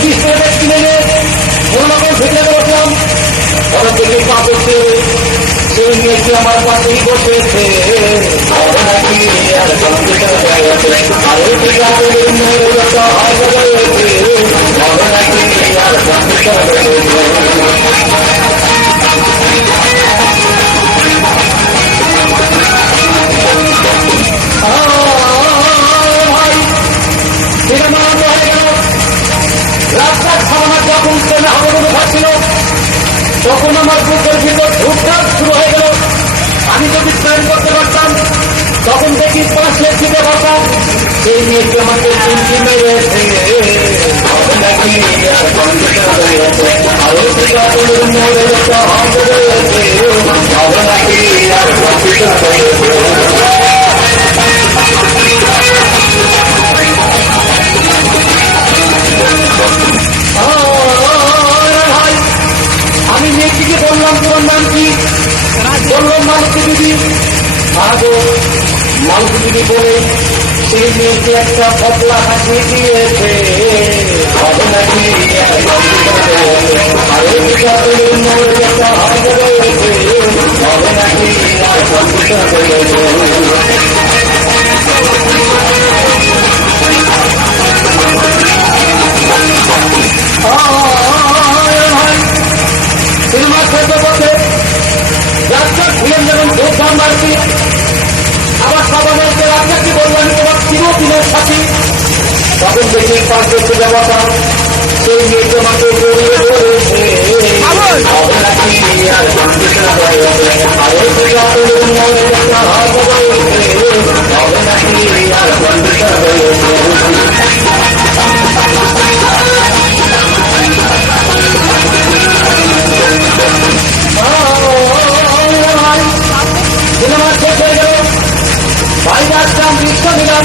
বিশ টাকা কিনে নিয়ে কোনো রকম ওরা দেখে পা করছে সেই মেয়েটি আমার পাশেই বসেছে খাওয়ানো যখন ট্রেনে হাওড়ে খাচ্ছিল তখন আমার বুকের ভিতর ধূপধাপ শুরু হয়ে গেল। আমি যদি ট্রেন করতে পারতাম, তখন দেখি পাশে ছিটে বসা সেই মেয়েকে আমাকে চিনতে মেরেছে হবে মালতী দিদি বলে মেয়েকে একটা পতলা হাসি দিয়েছে। হবে নাকি? আরে নাকি আর কম্পিউটার রয়েছে সিনেমা শেষ হয়ে গেল বাইরে আসলাম বিশ্ব নিলাম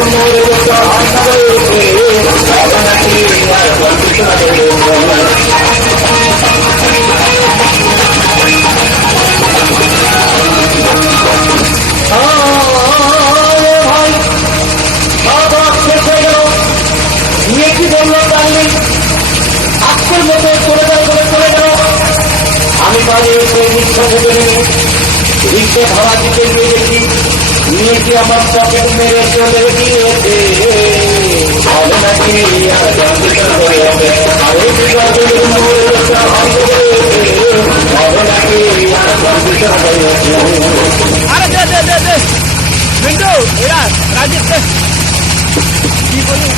আমি বাড়ি এসে রিক্সা থেকে নিয়ে ভাড়া দিতে গিয়ে দেখি নিয়ে কি আমার পকেট মেরে চলে গিয়েছে কি বলি